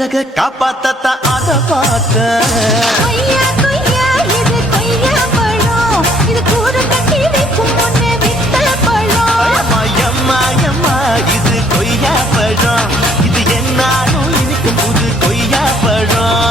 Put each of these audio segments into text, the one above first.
கட்டழக காப்பாத்தா அத பார்த்த கொய்யா கொய்யா இது கொய்யா பழம் இது கூட கட்டி வைக்கும் முன்னே வித்த பழம் எம்மா எம்மா இது கொய்யா பழம் இது என்னாலும் இனிக்கும் புது கொய்யா பழம்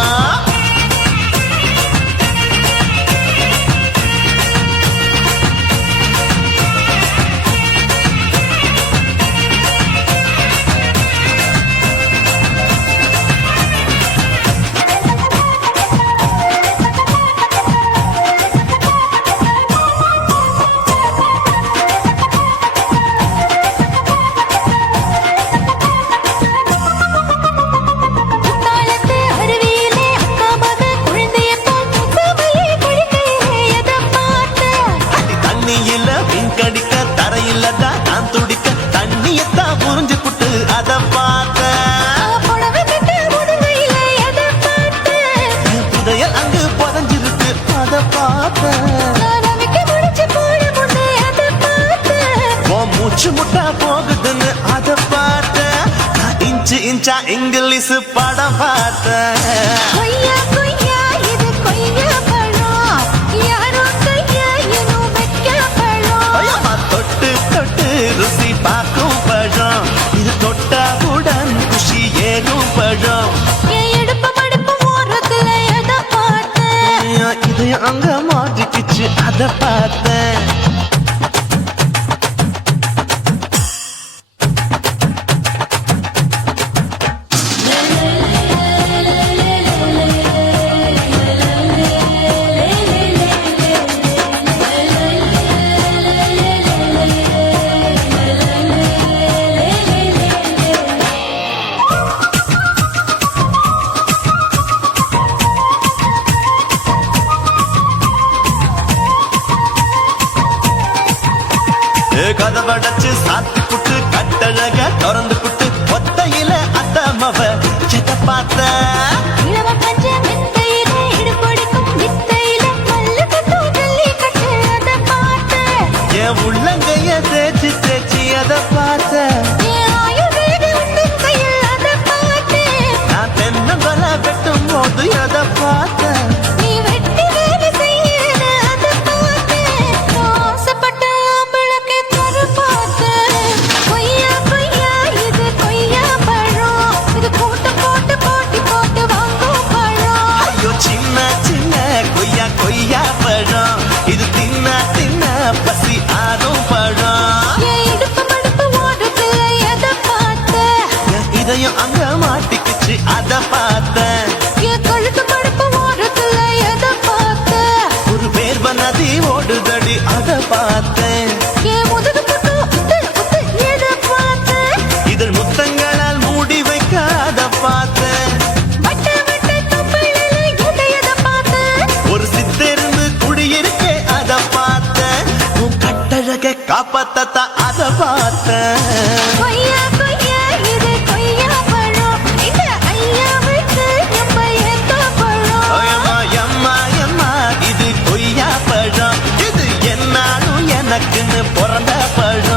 முட்டா போகுதுன்னு அத பார்த்த இன்ச்சு இன்ச்சா இங்கிலீஷ் படம் பார்த்த கொய்யா கொய்யா இது கொய்யா பழம் யாரோ கையா இன்னும் வைக்க பழம் தொட்டு தொட்டு ருசி பார்க்கும் பழம் இது தொட்டாவுடன் குஷி ஏறும் பழம் எடுப்பு மடுப்பு ஓரத்துல எத பார்த்தேன் இது அங்க மாட்டிக்கிச்சு அத பார்த்தேன் கதவடைச்சு சாத்தி புட்டு கட்டழக திறந்து புட்டு ஒத்தையில அத்தமவ சித்த பார்த்த இளவ பஞ்ச மெத்தையில இடுபடிக்கும் வித்தையில மல்லு கட்டும் ஜல்லி கட்டு அத பார்த்தேன் என் உள்ளங்கைய தேய்ச்சி தேய்ச்சி அத பார்த்த என் ஆயுர்வேத உண்ணும் கையில் அத பார்த்தேன் நான் தென்னங்கொலை வெட்டும் போது அத பார்த்த நீ வெட்டி வேலை செய்யற அத பார்த்தேன் ஆசைப்பட்ட ஆம்பளுக்கு தர பார்த்தேன் கொய்யா கொய்யா இது கொய்யா பழம் இது கூட்டு போட்டு போட்டி போட்டு வாங்கும் பழம் ஐயோ சின்ன சின்ன கொய்யா கொய்யா பழம் இது தின்ன தின்ன பசி ஆறும் பழம் என் இடுப்பு மடுப்பு ஓடுதுல எத பார்த்தேன் என் இதயம் அங்க மாட்டிக்கிச்சு அத பார்த்தேன் என் கழுத்து மடுப்பு ஓடுதுல எத பார்த்தேன் ஒரு வேர்வ நதி ஓடுதடி அத பார்த்தேன் என் முதுகு புட்டு உத்து உத்து எத பார்த்தேன் இதழ் முத்தங்களால் மூடி வைக்க அத பார்த்தேன் வட்ட வட்ட தொப்பையில எத பார்த்தேன் ஒரு சித்தெருந்து குடியிருக்கே அத பார்த்தேன் உன் கட்டழக காப்பாத்தா அத பார்த்தேன் கொய்யா கொய்யா இது கொய்யா பழம் இந்த ஐயா விட்டு நம்ம எந்த பழம் எம்மா எம்மா எம்மா இது கொய்யா பழம் இது என்னாலும் எனக்குன்னு பிறந்த பழம்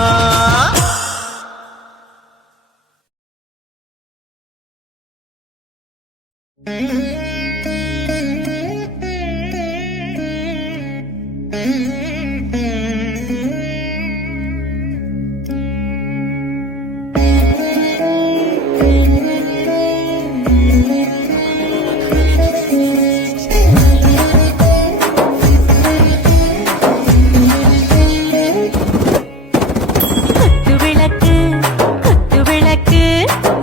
குத்து விளக்கு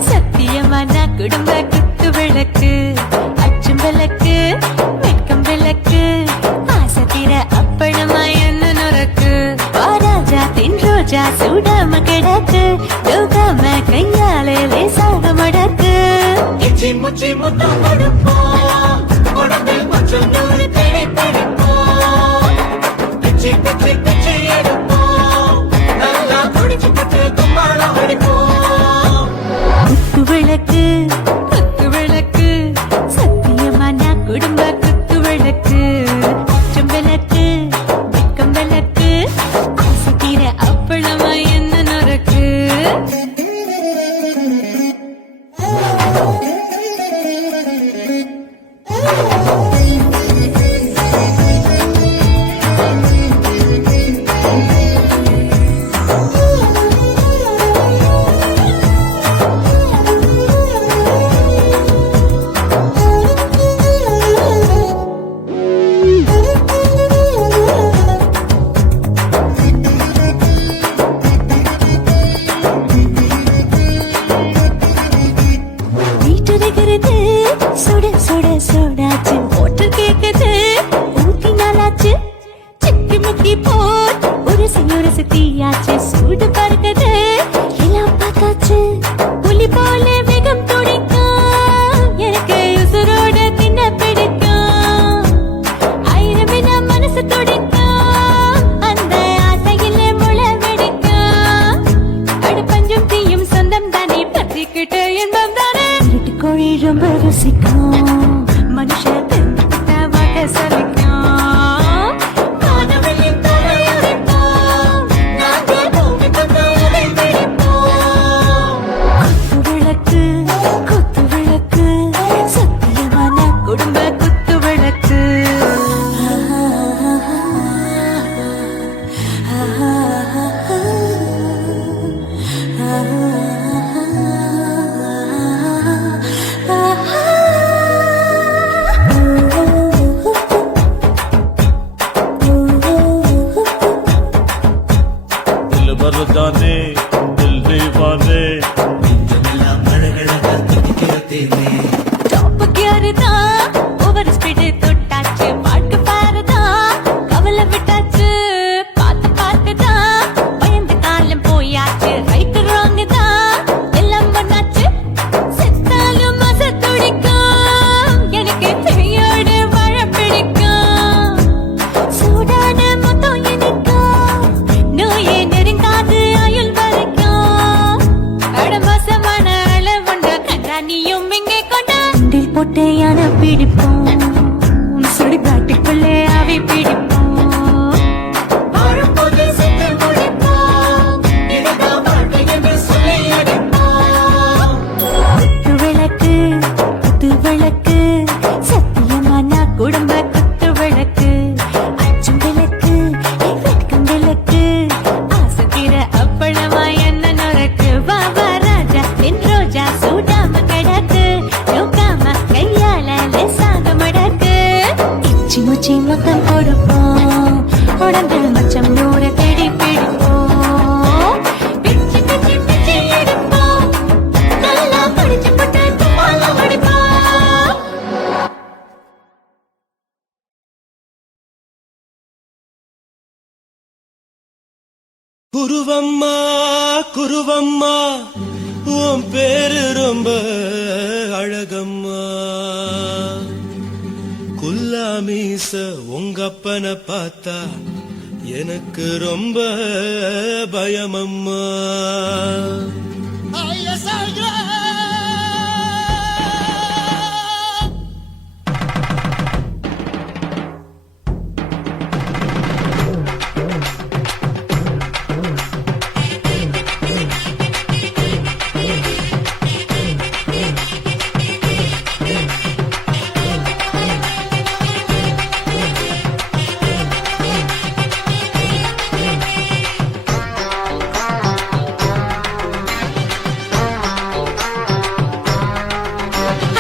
சத்தியமான குடும்ப குத்து விளக்கு அச்சும் விளக்கு வெட்கம் விளக்கு ஆசத்திர அப்பளமா என்ன நுறக்கு ராஜா தின் ரோஜா சூடாம கிடக்கு தூக்காம கையாலே லேசாக மடக்கு இச்சி முச்சி முத்தம் கொடுப்போம் உடம்பில் கொஞ்சம் நூறு தேடி பிடிப்போம் பிச்சி பிச்சி பிச்சி எடுப்போம் நல்லா குடிச்சு பிட்டு கும்பாலம் அடிப்போம் குத்து விளக்கு சத்தியமான குடும்ப குத்து விளக்கு அச்சும் விளக்கு வெட்கம் விளக்கு ஆசத்திர அப்பளமா என்ன நுறக்கு சுட சுடாச்சு போட்டு கேக்குது ஊத்தி நாளாச்சு சிக்கி முக்கி போட் உரசி தீயாச்சு சூடு பறக்குது எல்லாம் பார்த்தாச்சு புலி போல வேகம் துடிக்கும் எனக்கு உசுரோட தின்ன பிடிக்கும் ஆயிரம் மனசு துடிக்கும் அந்த ஆசையில முளை வெடிக்கும் அடு பஞ்சும் தீயும் சொந்தம் தானே பத்திக்கிட்டு இன்பம் தானே இருட்டு கோழி ரொம்ப ருசிக்கும் மனுஷ வாக்க சலிக்கும் காணவெளியின் தலையுடைப்போம் நாங்கள் பூமி பந்தாயதை வெடிப்போம் குத்து விளக்கு சத்தியமான குடும்ப குத்து விளக்கு दिल मर्दाने दिल दीवाने நெஞ்சமெல்லாம் அழகழகா துடிக்கிறதேனே டாப் கியர்தா ஓவர் ஸ்பீட் தொட்டாச்சு பாட்டு பாருதா கவலை விட்டாச்சு பார்த்துதா பயந்து காலம் போயாச்சு ரைட் ராங் தான் எல்லாம் பண்ணாச்சு செத்தாலும் மச துடிக்கும் எனக்கு தெரியோடு வாழ பிடிக்கும் சூடான மொத்தம் எனக்கும் நோயே நெருங்காது ஆயுள் வரைக்கும் அடமோசமான அளவுண்ட கண்டா நீயும் இங்கே கொண்டா உண்டில் போட்டு யானை பிடிப்போம் சுடுகாட்டுக்குள்ளே அவை பிடிப்போம் வாழும்போது செத்து முடிப்போம் இதுதான் வாழ்க்கை என்று சொல்லி அடிப்போம் குத்து விளக்கு சத்தியமான குடும்ப குத்து விளக்கு அச்சும் விளக்கு வெட்கம் விளக்கு ஆசைக்கிற அப்பளமா என்ன நொறுக்கு வாவா ராஜா என் ரோஜா சூடாம கிடக்கு நோக்காம கையால லேசாக மடக்கு இச்சி முச்சி மொத்தம் கொடுப்போம் உடம்பு மச்சம் நூற தேடி பிடிப்போம் பிச்சி பிச்சி பிச்சி எடுப்போம் நல்லா படிச்சு போட்டு தும்பால அடிப்போம் குருவம்மா குருவம்மா உன் பேரு ரொம்ப அழகம்மா குல்லாமீச உங்க அப்பனை பார்த்தா எனக்கு ரொம்ப பயமம்மா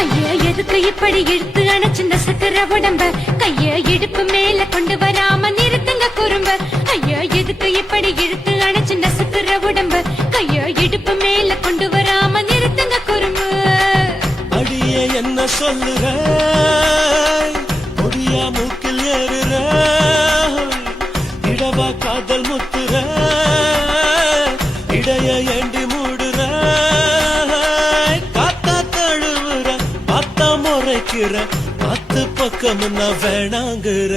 ஐயா எதுக்கு இப்படி இழுத்து அணைச்சிருந்த சக்கர உடம்ப கைய இடுப்பு மேல கொண்டு வராம நிறுத்துங்க குறும்ப ஐயா எதுக்கு இப்படி இழுத்து அணைச்சிருந்த சக்கர உடம்ப கைய இடுப்பு மேல கொண்டு வராம நிறுத்துங்க குறும்ப அடியே என்ன சொல்லுற கொடியா மூக்கில் ஏறுற இடவா காதல் முத்துற இடைய ஏண்டி மூடுற காத்தா தழுவுற பார்த்தா முறைக்கிற பத்து பக்கம் நான் வேணாங்குற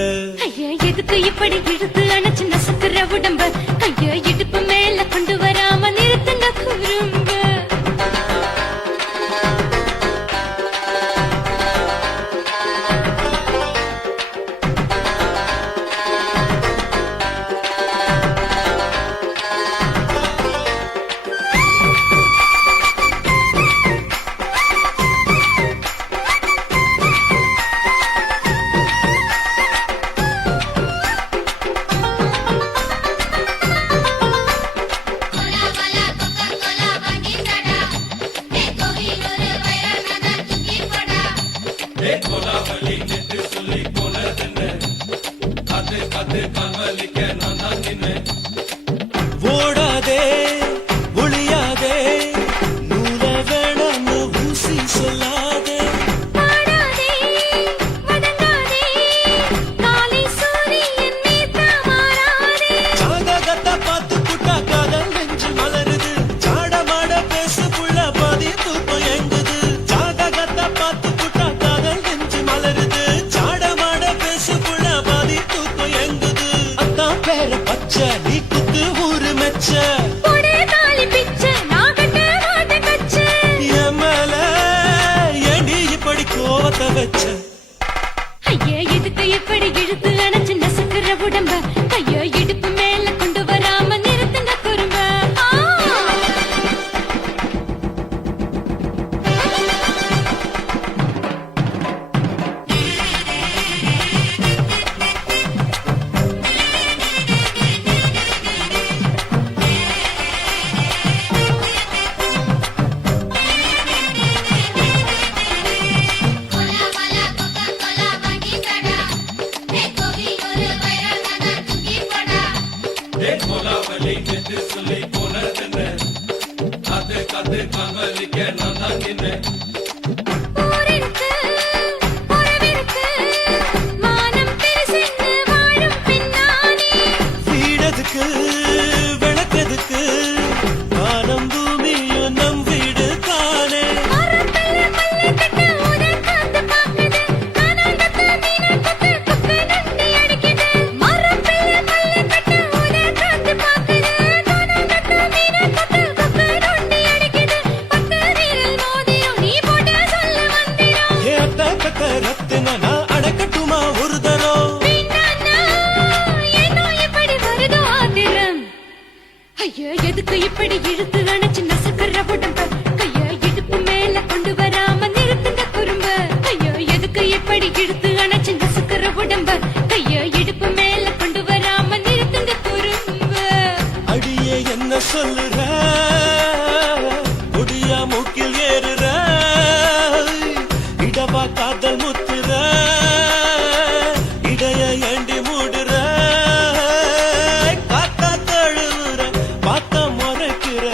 ஐயா எதுக்கு இப்படி இழுத்து அணைச்சிருந்த சக்கர உடம்ப கைய இடுப்பு மேல கொண்டு வராம நிறுத்துங்க குறும்ப வச்ச கொடை தாலி பிச்சை நான் கட்ட மாட்டேன் கச்சை. என் மேல ஏண்டி இப்படி கோவத்தை வச்ச ஐயா எதுக்கு இப்படி இழுத்து அணைச்சு நசுக்குற உடம்ப கையோ இடுப்பு மேல கொண்டு வராம நிறுத்துங்க குறும்ப. ஊரிருக்கு, உறவிருக்கு, மானம் பெருசென்னு வாழும் பெண்ணானே. வீடதுக்கு விளக்கதுக்கு வானம் பூமியும் நம் வீடு தானே மரத்துல மல்லி கட்டு உதன் காத்து பாக்குது. கானாங்கத்து மீனாங்கத்து குப்பை நண்டி அடிக்குது. மரத்துல மல்லி கட்டு உதன் காத்து பாக்குது. கானாங்கத்து மீனாங்கத்து குப்பை நண்டி அடிக்குது. பத்து விரல் மோதிரம் நீ போட்ட சொல்ல மந்திரம். ஏத்த கத்த ரத்தின நான் அடக்கட்டுமா ஒரு தரம் வேண்டாண்ணா, ஏனோ இப்படி வருதோ ஆத்திரம். ஐயா எதுக்கு இப்படி இழுத்து அணைச்சு நசுக்குற உடம்ப கையா இடுப்பு மேல கொண்டு வராம நிறுத்துங்க குறும்ப. ஐயா எதுக்கு இப்படி இழுத்து அணைச்சு நசுக்குற உடம்ப கையா இடுப்பு மேல கொண்டு வராம நிறுத்துங்க குறும்ப. அடியே என்ன சொல்லுற முடியா மூக்கில் ஏறுற இடவா காதல் முத்துற இடைய ஏண்டி மூடுற காத்தா தழுவுற பார்த்த முறைக்கிற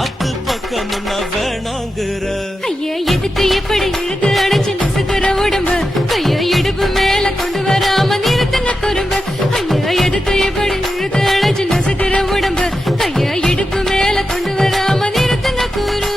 ஆத்து பக்கம் நான் வேணாங்குற ஐயா எதுக்கு இப்படி இழுத்து அணைச்சு நசுக்குற உடம்ப கையா இடுப்பு மேல கொண்டு வராம நிறுத்துங்க குறும்ப. ஐயா எதுக்கு இப்படி இழுத்து அணைச்சு நசுக்குற உடம்ப கையா இடுப்பு மேல கொண்டு வராம நிறுத்துங்க குறும்ப.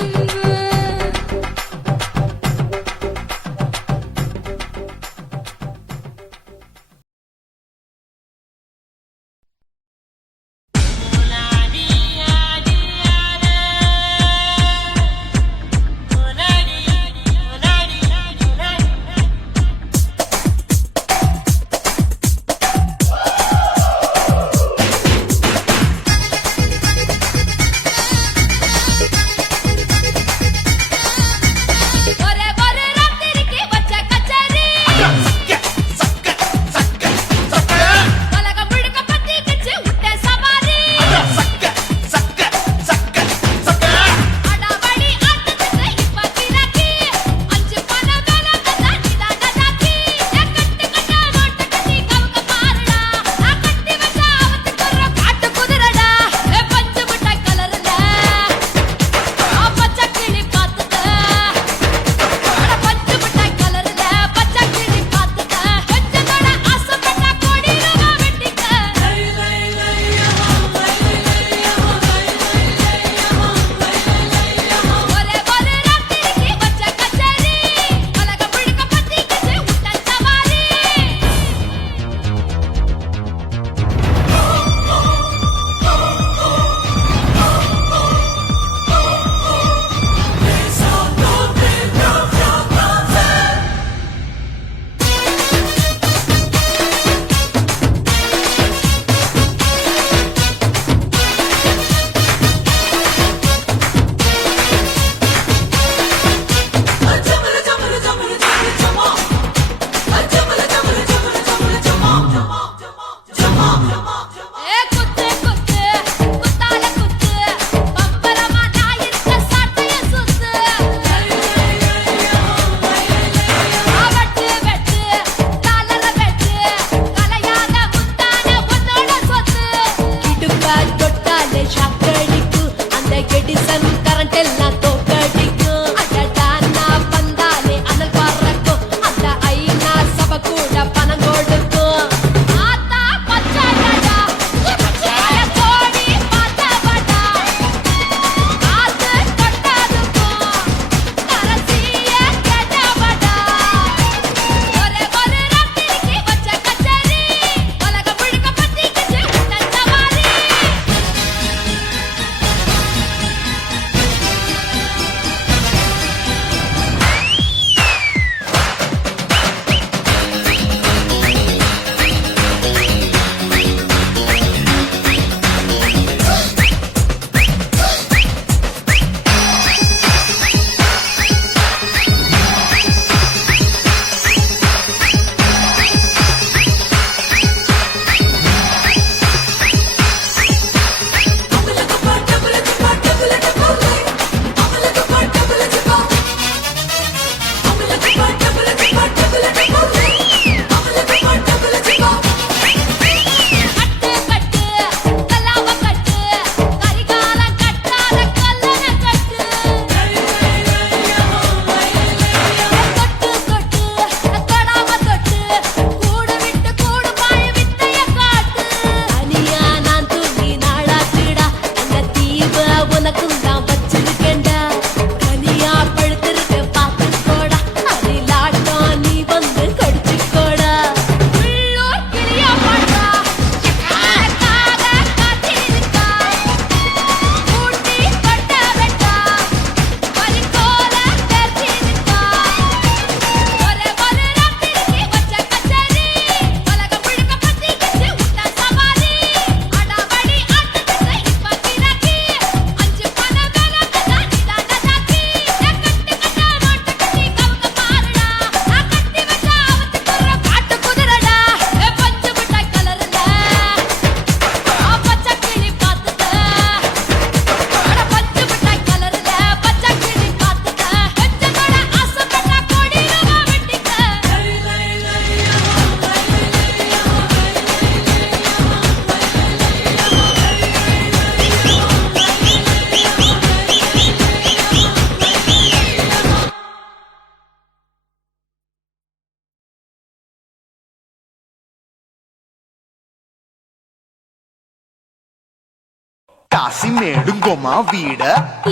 కాసి మేడుంగోమా వీడ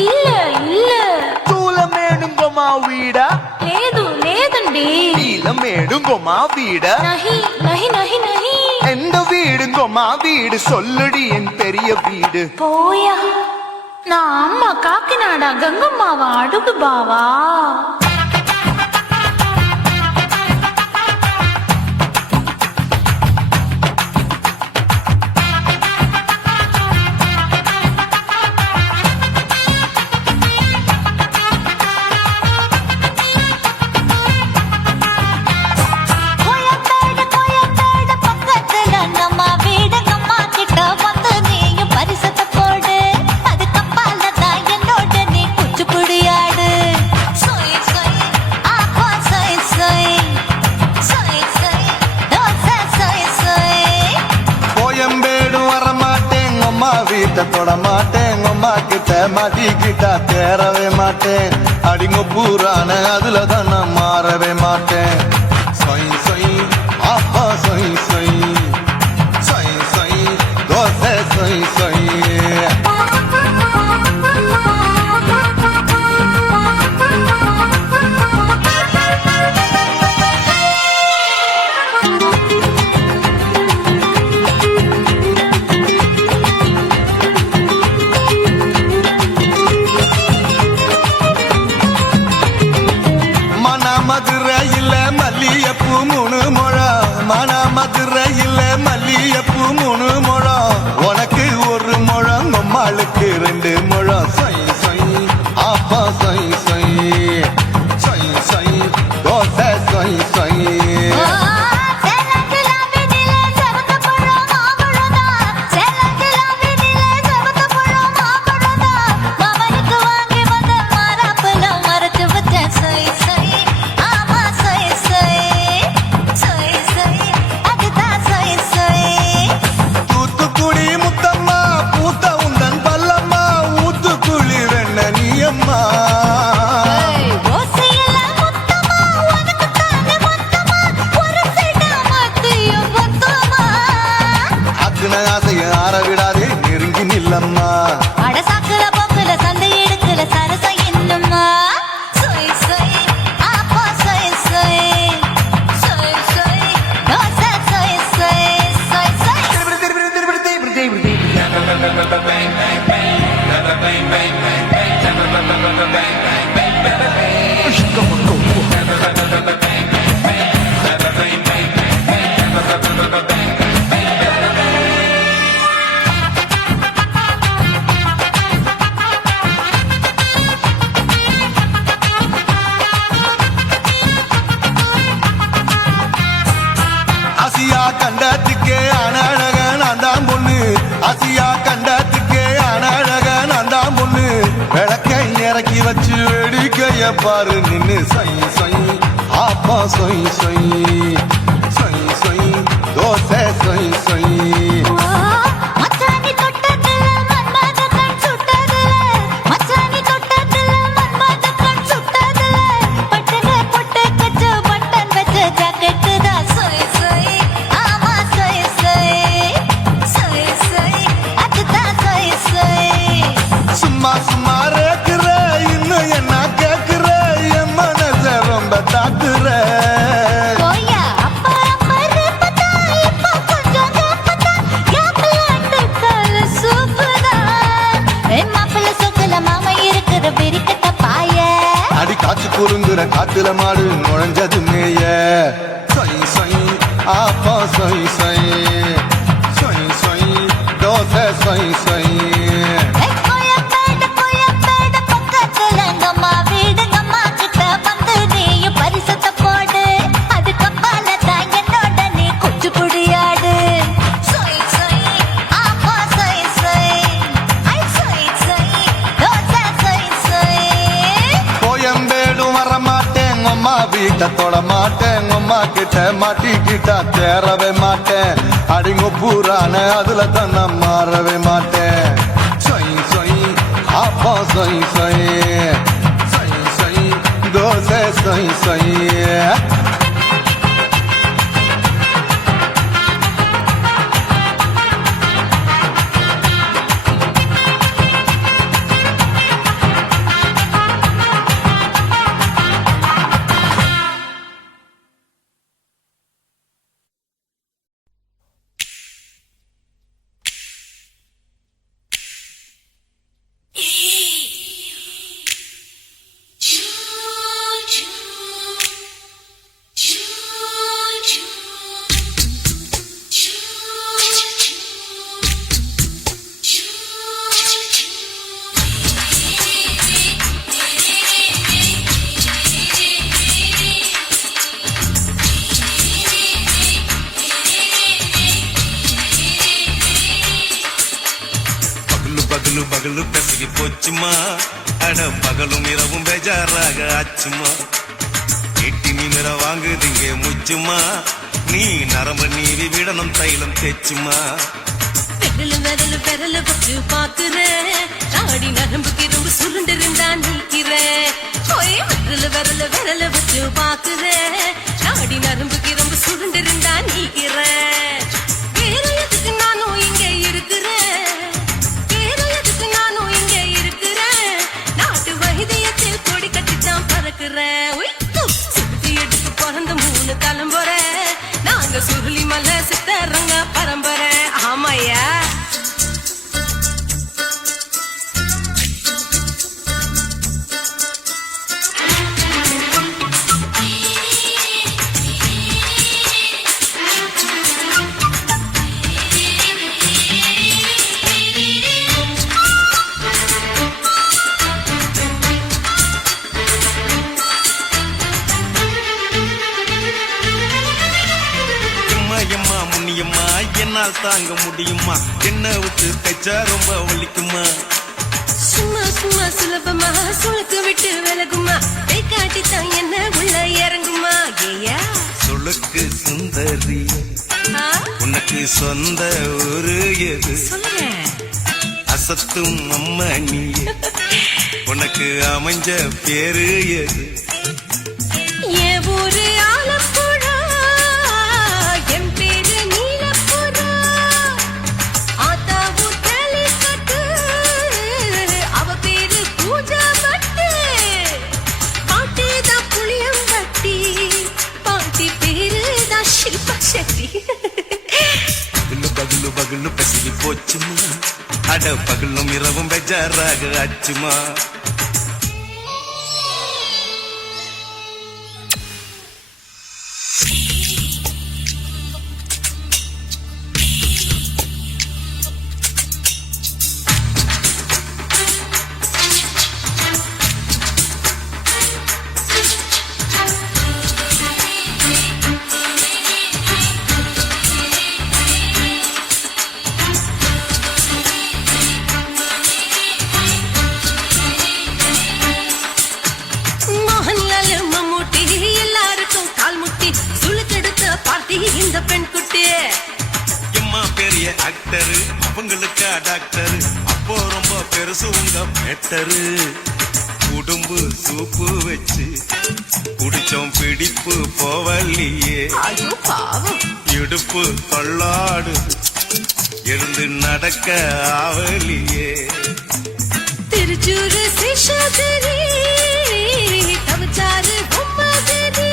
இல்ல இல்ல తూల మేడుంగోమా వీడ లేదు లేదండి నీల మేడుంగోమా వీడ நஹி நஹி நஹி நஹி எந்த வீடுங்கோமா வீடு சொல்லுடி என் பெரிய வீடு போயா நான் அம்மா காக்கிநாடா கங்கம்மாவா அடுகு பாவா தொட மாட்டேன் அம்மா கிட்ட மாட்டிக்கிட்டா தேரவே மாட்டேன் அடிங்க பூரான அதுல தான் நான் மாறவே மாட்டேன் சொய் சொய் அப்பா சொய் சொய் சொய் சொய் தோசை சொய் சொய் மதுரையில் மல்லியப்பூ 3 முழம் மன மதுரையில் மல்லியப்பூ 3 முழம் உனக்கு 1 முழம் நம்மளுக்கு 2 முழம் சொய் சொய் அப்பா சொய் சொய் சொய் சொய் தோசை சொய் சொய் கண்டத்துக்கே அனழக நான் தான் பொண்ணு ஆசியா கண்டத்துக்கே அனழக நான் தான் பொண்ணு விளக்கை இறக்கி வச்சு வேடிக்கைய பாரு நின்னு சொய் சொய் ஆப்பா சொய் சொய் சொய் சொய் தோசை சொய் சொய் காச்சு குறுங்குற காத்துல மாடு நுழைஞ்சது மேய சொய் சொய் ஆப்பா சொய் சொய் சொய் சொய் தோசை சொய் சொய் வீட்டை தொட மாட்டேன் அம்மா கிட்ட மாட்டிக்கிட்டா தேரவே மாட்டேன் அடிங்க பூரான அதுல தான் நான் மாறவே மாட்டேன் சொய் சொய் அப்பா சொய் சொய் சொய் சொய் தோசை சொய் சொய் பகலு பகலு பெசகி போச்சுமா அட பகலும் இரவும் பேஜாராக ஆச்சுமா எட்டி நிமிர வாங்குதிங்க முச்சுமா நீ நரம்பு நீவி விடணும் தைலம் தேச்சுமா விரலு விரலு வச்சு பாக்குறேன் நாடி நரம்புக்கு ரொம்ப சுருண்டு இருந்தா நீக்கிறேன் விரலு வச்சு பாக்குறேன் நாடி நரம்புக்கு ரொம்ப சுருண்டு இருந்தா நீக்கிறேன் வேற எதுக்கு நானும் இங்க இருக்கிறேன் வேற எதுக்கு நானும் இங்க இருக்கிறேன் நாட்டு வைத்தியத்தில் கொடி கட்டித்தான் பறக்கிறேன் சுத்தி எடுத்து பிறந்த 3 தலைமுறை நாங்க சுருளி மலை சித்தரங்க பரம்பரை ஆமாயா எம்மா முன்னியம்மா என்னால் தாங்க முடியுமா என்ன விட்டு தைச்சா ரொம்ப வலிக்குமா சும்மா சும்மா சுலபமா சுளுக்கு விட்டு விலகுமா கை காட்டித்தான் என்ன உள்ள இறங்குமா ஏயா சொலுக்கு சுந்தரி உனக்கு சொந்த ஊரு எது சொல்றேன் அசத்தும் அம்மா நீ உனக்கு அமைஞ்ச பேரு எது என் ஊரு ஆலப்புழா என் பேரு நீலப்புறா ஆத்தாவு தலி கட்டு அவ பேரு பூஜா பட்டு பாட்டிதான் புளியம்பட்டி பாட்டி பேரு தான் ஷில்பா செட்டி பகலு பகலு பகலு பசிக்கு போச்சுமா அட பகலும் இரவும் பெஜாராக ஆச்சுமா மோகன்லால் மம்மூட்டி எல்லாருக்கும் கால் முட்டி சுளுக்கெடுத்த பார்ட்டி இந்த பெண் குட்டி எம்மா பெரிய ஆக்டரு அவங்களுக்கா டாக்டரு அப்போ ரொம்ப பெருசு உங்க மேட்டரு உடம்பு சூப்பு வச்சு குடிச்சோம் பிடிப்பு போவல்லையே ஐயோ பாவம் இடுப்பு தொள்ளாடு எழுந்து நடக்க ஆவலியே திருச்சூரு சேஷாதிரி தவச்சாரு பொம்மாதிரி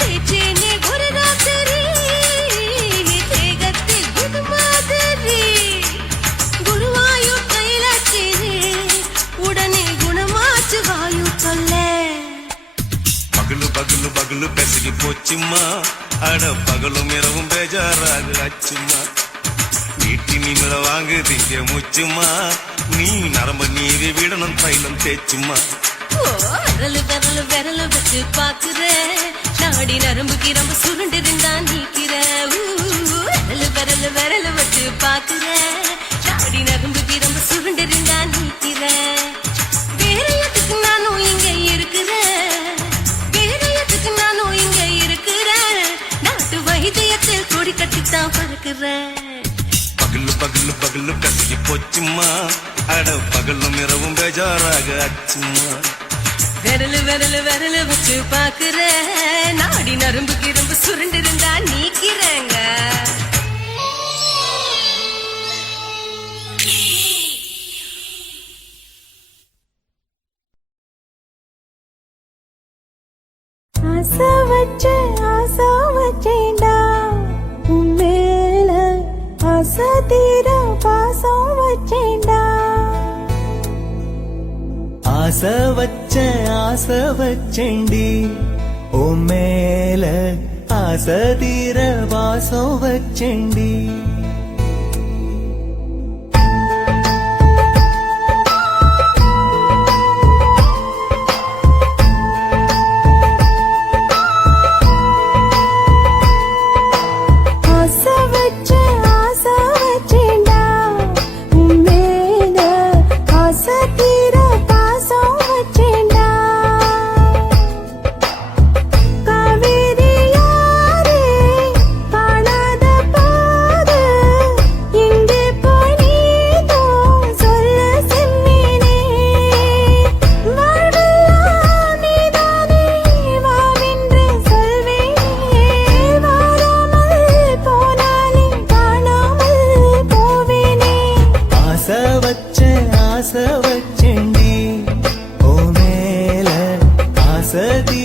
தேச்சேனே ஒரு ராத்திரி தேகத்தில் இது மாதிரி குருவாயூர் கைலாச்சிரி உடனே குணமாச்சு வாயு சொல்ல பகலு பகலு பகலு பெசகி போச்சுமா அட பகலும் இரவும் பேஜாராக ஆச்சுமா நீட்டி நிமிர வாங்குதிங்க முச்சுமா நீ நரம்பு நீவி விடணும் தைலம் தேச்சுமா விரலு வச்சு பாக்குறேன் நாடி நரம்புக்கு ரொம்ப சுருண்டு இருந்தா நீக்கிறேன் விரலு வச்சு பாக்குறேன் நாடி நரம்புக்கு ரொம்ப சுருண்டு இருந்தா நீக்கிறேன் வேற எதுக்கு நானும் இங்க இருக்கிறேன் வேற எதுக்கு நானும் இங்க இருக்கிறேன் நாட்டு வைத்தியத்தில் கொடி கட்டித்தான் பறக்கிறேன் பகலு பகலு பகலு கசகி போச்சுமா அட பகலும் இரவும் பேஜாராக ஆச்சுமா விரலு வச்சு பாக்குறேன் நாடி நரம்புக்கு ரொம்ப சுருண்டு இருந்தா நீக்கிறேங்க ஆசை வச்சேண்டா உன் மேல ஆசை தீர பாசம் வச்சேண்டா ஆசை வச்சேண்டி ஓ மேல ஆசை தீர வாசம் வச்சேண்டி ஆசை வச்சேண்டா உன் மேல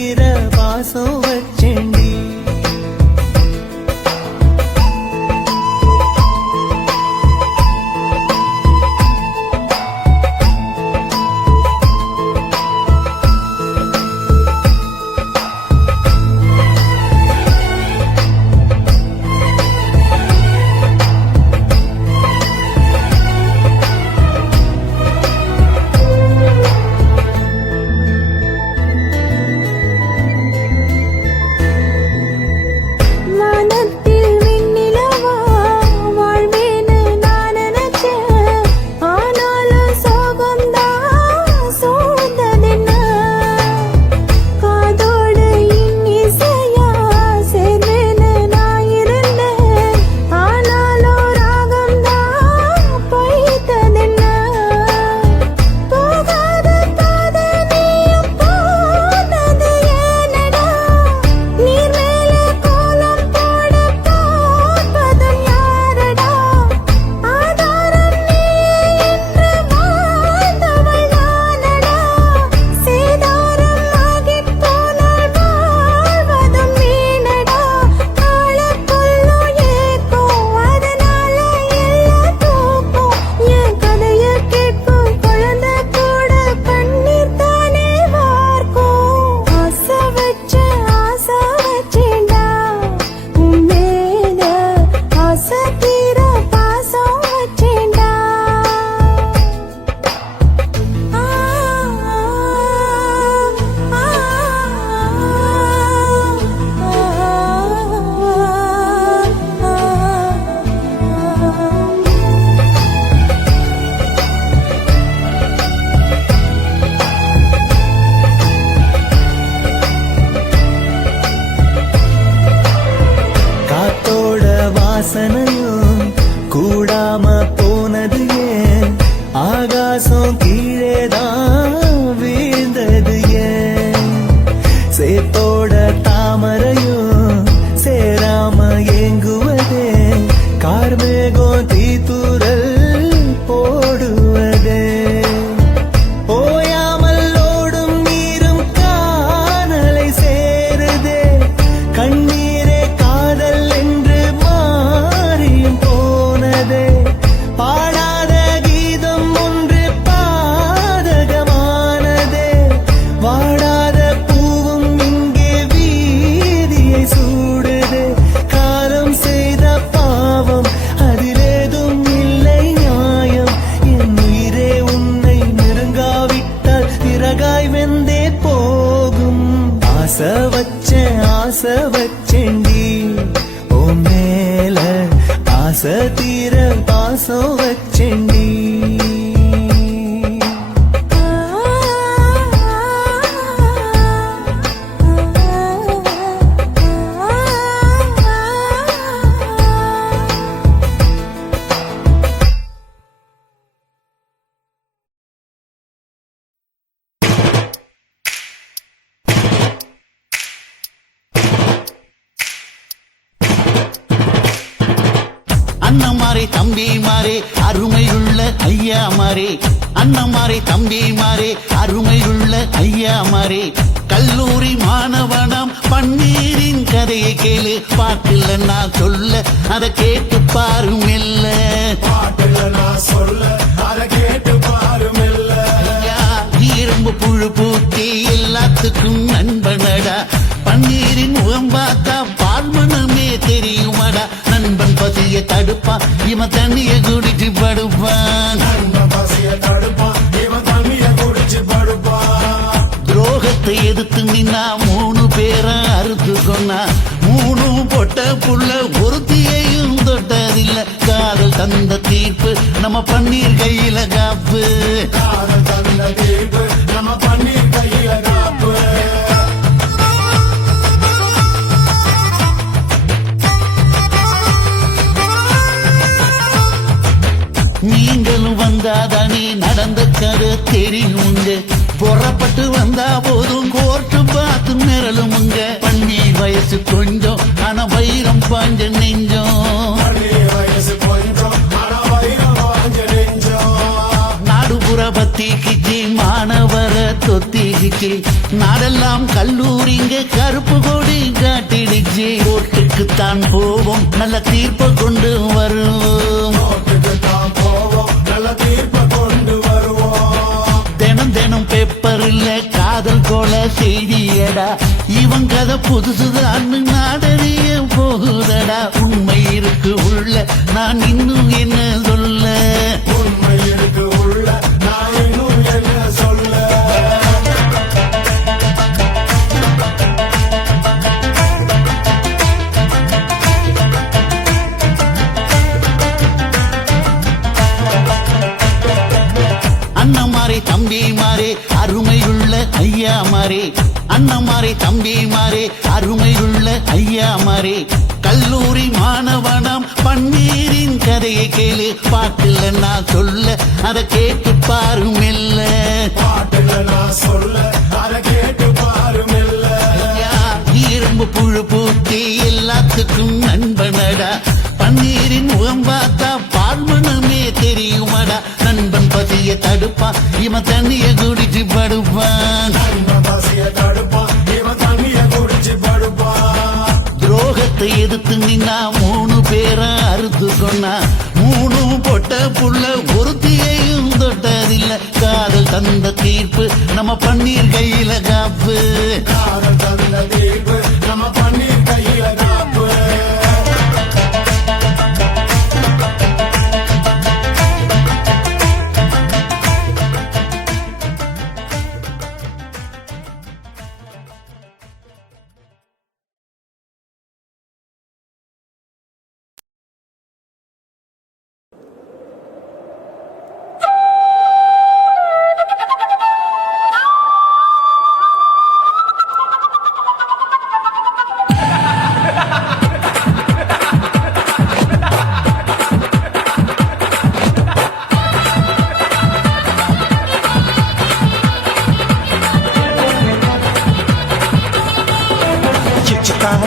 தீர பாசம் வச்சேண்டி. வானத்தில் வெண்ணிலவா வாழ்வேன்னு நான் நினைச்சேன். ஆனாலும் சோகம்தான் சூழ்ந்ததென்ன. காதோடு இன்னிசையா சேர்வேன்னு நான் இருந்தேன். ஆனாலும் ராகம்தான் பொய்த்ததென்ன. போகாத பாதை நீயும் போனது ஏனடா. நீர் மேலே கோலம் போட பார்ப்பதும் யாரடா. ஆதாரம் நீயே என்று வாழ்ந்தவள் நானடா. சேதாரம் ஆகிப் போனால் வாழ்வதும் வீணடா. ஆளக்கொல்லும் ஏக்கம் அதனால எல்லாம் தூக்கம். என் கதையை கேட்கும் குழந்தை கூட கண்ணீர் தானே வார்க்கும். ஆசை வச்சேன்டா உன் மேல. ஆசை தீர பாசம் வச்சேன்டா. காத்தோட வாசனையும் கூடாம போனது ஏன். ஆகாசம் கீழேதான் வீழ்ந்தது ஏன். சேத்தோட தாமரையும் சேராம ஏங்குவதே. கார்மேகம் தீத்துரல் போடுவதே. ஓயாமல் ஓடும் நீரும் காணலை சேருதே. கண்ணீரே காதல் என்று மாறியும் போனதே. பாடாத கீதம் ஒன்று பாதகமானதே. வாடாத பூவும் இங்கே வீதியை சூடுதே. காலம் செய்த பாவம் அதிலேதும் இல்லை நியாயம். என் உயிரே உன்னை நெருங்காவிட்டால் பிறகாய் வெந்தே போகும். ஆசை வச்சேன்டி உன் மேல. ஆசை தீர பாசம் வச்சேண்டி. அண்ணமாரே தம்பி மாறே அருமையுள்ள ஐயா மாறே. அண்ணமாரே தம்பி மாறே அருமையுள்ள ஐயா மாறே. கல்லூரி மாணவனாம் பன்னீரின் கதையை கேளு. பாட்டில் நான் சொல்ல அதை கேட்டு பாரு மெல்ல. ஐயா, இரும்பு புழு பூத்தி எல்லாத்துக்கும் நண்பனடா. பன்னீரின் முகம் பார்த்தா பால்மனமே தெரியுமாடா. நண்பன் பசிய தடுப்பான் இவன் தண்ணிய குடிச்சு படுப்பான். துரோகத்தை எதிர்த்து நின்னா 3 பேரை அறுத்து கொன்னா. 3 பொட்ட புள்ள ஒருத்தியையும் தொட்டதில்ல. காதல் தந்த தீர்ப்பு நம்ம பன்னீர் கையில காப்பு. நீங்களும் வந்தாதானே நடந்த கதை தெரியுங்க. புறப்பட்டு வந்தா போதும் கோர்ட்டு பார்த்து நிரலுமுங்க. பன்னீர் வயசு கொஞ்சம் ஆனா வைரம் பாஞ்ச நெஞ்சம். நாடுபுற பத்தி கிச்சி மாணவர தொத்தி ஏறிச்சு நாடெல்லாம் கல்லூரிங்க கருப்பு கொடி காட்டிடுச்சு கோர்ட்டுக்குத்தான் போவோம் நல்ல தீர்ப்பை கொண்டு வருவோம் தினம் தினம் பேப்பர்ல காதல் கொல செய்தியடா இவன் கதை புதுசுதான் நாடறிய போகுதடா உண்மை இருக்கு உள்ள நான் இன்னும் என்ன சொல்ல அண்ணமாரே தம்பி மாறே அருமையுள்ள ஐயா மாறே அண்ணமாரே தம்பி மாறே அருமையுள்ள ஐயா மாறே கல்லூரி மாணவனாம் பன்னீரின் கதையை கேளு பாட்டுல நான் சொல்ல அதை கேட்டு பாரு மெல்ல ஐயா, இரும்பு புழு பூட்டி எல்லாத்துக்கும் நண்பனடா பன்னீரின் முகம் பார்த்தா பால்மனமே தெரியுமாடா நண்பன் பசிய தடுப்பான் இவன் தண்ணிய குடிச்சு படுப்பான் துரோகத்தை எதிர்த்து நின்னா 3 பேரை அறுத்து கொண்டா 3 பொட்ட புள்ள ஒருத்தியையும் தொட்டதில்லை காதல் தந்த தீர்ப்பு நம்ம பன்னீர் கையில காப்பு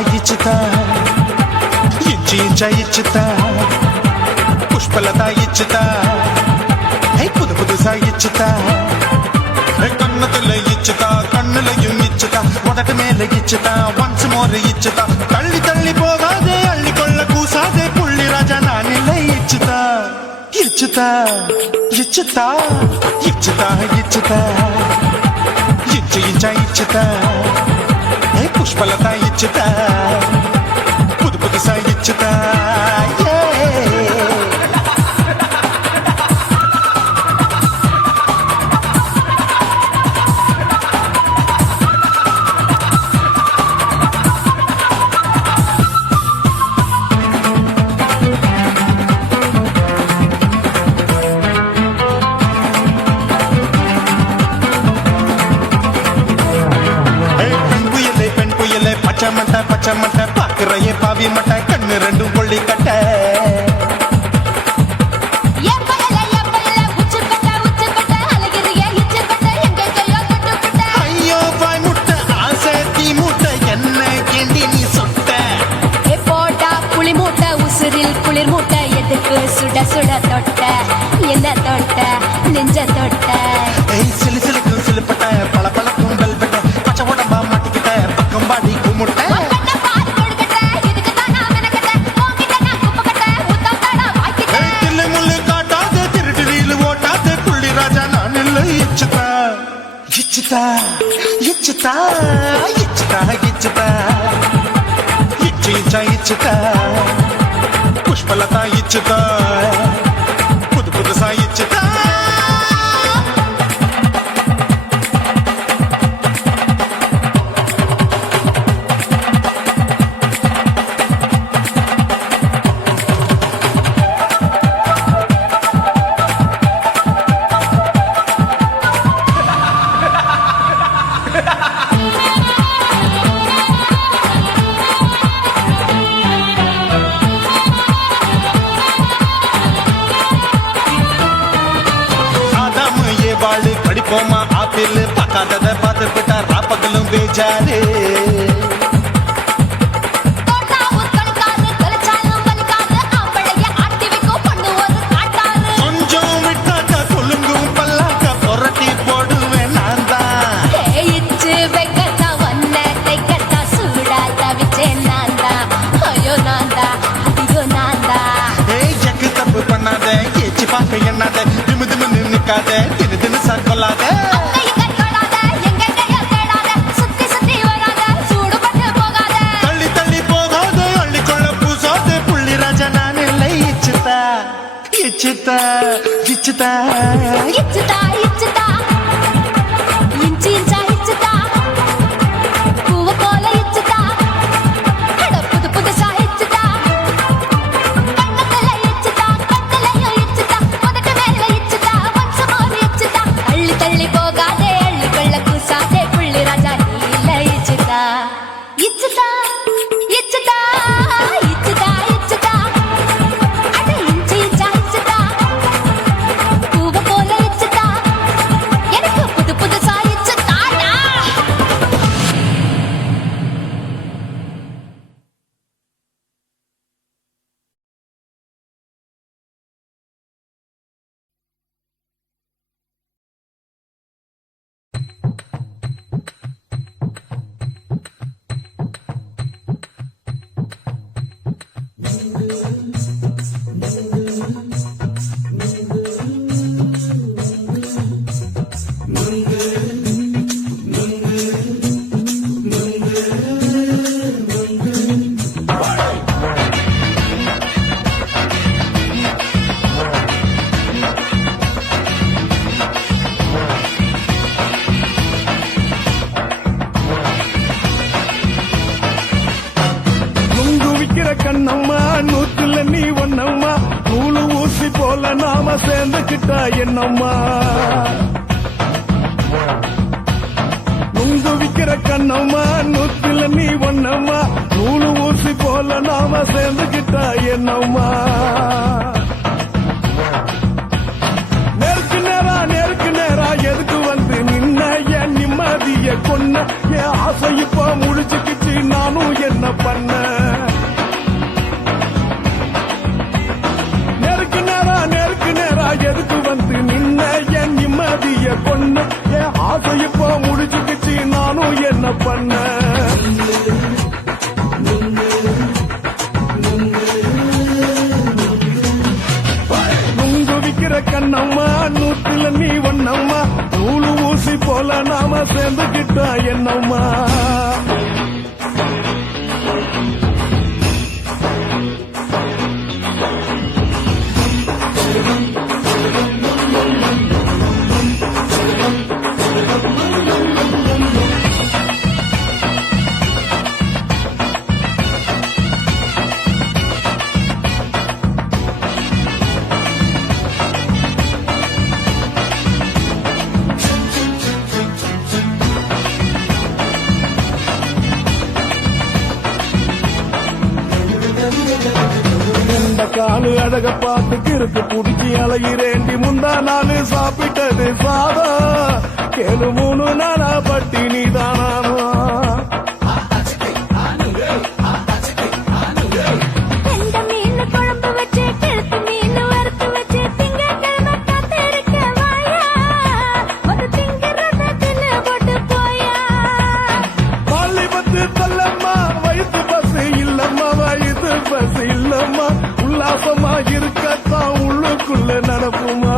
ఇచ్చితా ఇచ్చితా పుష్పలత ఇచ్చితా புது புதுசா இச்சுதா கண்ணத்துல இச்சுதா கண்ணுலையும் இச்சுதா உதட்டு மேல இச்சுதா ஒன்ஸ் மோர் இச்சுதா தள்ளி தள்ளி போகாதே அள்ளி கொள்ள கூசாதே புள்ளி ராஜா நான் இல்லை இச்சுதா இச்சுதா இச்சுதா இச்சுதா இச்சுதா இச்சுதா புஷ்பலதா இச்சுதா புது புதுசா இச்சுதா பச்சை மட்டை பாக்குறையே பாவி மட்டை கண்ணு ரெண்டும் கொள்ளி கட்ட ஐயோ பாய் முட்டை ஆசை தீ முட்டை என்ன கேண்டி நீ சொட்ட போட்டா புளி மூட்டை உசுரில் குளிர் மூட்டை எதுக்கு சுட சுட தொட்ட என்ன தொட்ட நெஞ்ச தொட்ட சிலு சிலுக்கும் சிலுப்பட்ட பல பழக்கும் வெல்வெட்ட பச்சை உடம்பா மாட்டிக்கிட்ட பக்கம் பாடி குமுட்ட இச்சுதா இச்சுதா இச்சுதா இச்சுதா இச்சுதா இச்சுதா புஷ்பலதா இச்சுதா புது புதுசா இச்சுதா படிப்போமா ஆப்பிள் பார்க்காதத பார்த்து விட்டா ராப்பகலும் பேஜாரு கொஞ்சம் விட்டாக்க கொலுங்கும் பல்லாக்க புரட்டி போடுவேன் நான் தான் பண்ணாத திமு திமு நின்னுக்காத தின்னு தின்னு சாக்கொள்ளாத தள்ளி தள்ளி போகாத அள்ளிக்கொள்ள பூசாத புள்ளி ராஜா நான் இல்லை இச்சுதா இச்சுதா இச்சுதா இச்சுதா இச்சுதா இஞ்சி இஞ்சா இச்சுதா பூவ போல இச்சுதா அட புது புதுசா இச்சுதா கண்ணத்துல இச்சுதா கத்தலையும் இச்சுதா முதட்டு மேல இச்சுதா வம்சமோர் இச்சுதா அள்ளி தள்ளி போகாதே அள்ளி கொள்ள கூசாதே புள்ளி ராஜா இல்ல இச்சுதா இச்சுதா இச்சுதா இச்சுதா இச்சுதா அட இஞ்சி இஞ்சா இச்சுதா பூவ போல இச்சுதா எனக்கு புது புதுசா இச்சுதாடா நுங்கு விக்கிற கண்ணம்மா நூத்துல நீ ஒன்னம்மா நூலு ஊசி போல நாம சேர்ந்துக்கிட்டா என்னம்மா நுங்கு விக்கிற கண்ணம்மா நூத்துல நீ ஒன்னம்மா நூலு ஊசி போல நாம சேர்ந்துக்கிட்டா என்னம்மா நேருக்கு நேரா எதுக்கு வந்து நின்ன என் நிம்மதிய கொன்ன என் ஆசை இப்ப முடிச்சுக்கிச்சு நானும் என்ன பண்ண நேருக்கு நேரா எதுக்கு வந்து நின்ன என் நிம்மதிய கொன்ன என் ஆசை இப்ப முடிச்சுக்கிச்சு நானும் என்ன பண்ண நுங்கு விக்கிற கண்ணம்மா நூத்துல நீ ஒன்னம்மா நூலு ஊசி போல நாம சேர்ந்துக்கிட்டா என்னம்மா காலு அழக பார்த்து கிறுக்கு புடிச்சி அழகிறேண்டி முந்தா நாலு சாப்பிட்டது சாதம் கேளு 3 நாளா பட்டினி தானானோ எந்த மீன் குழம்பு வச்சு கெளுத்து மீன் வறுத்து வச்சு திங்கக்கிழமை காத்திருக்க வாயா ஒரு திங்கிறத தின்னு போட்டு போயா பள்ளி பத்து தள்ளம்மா வயிற்று பசு இல்லம்மா வயிற்று பசு இல்லம்மா உல்லாசமா இருக்கத்தான் உள்ளுக்குள்ள நடப்புமா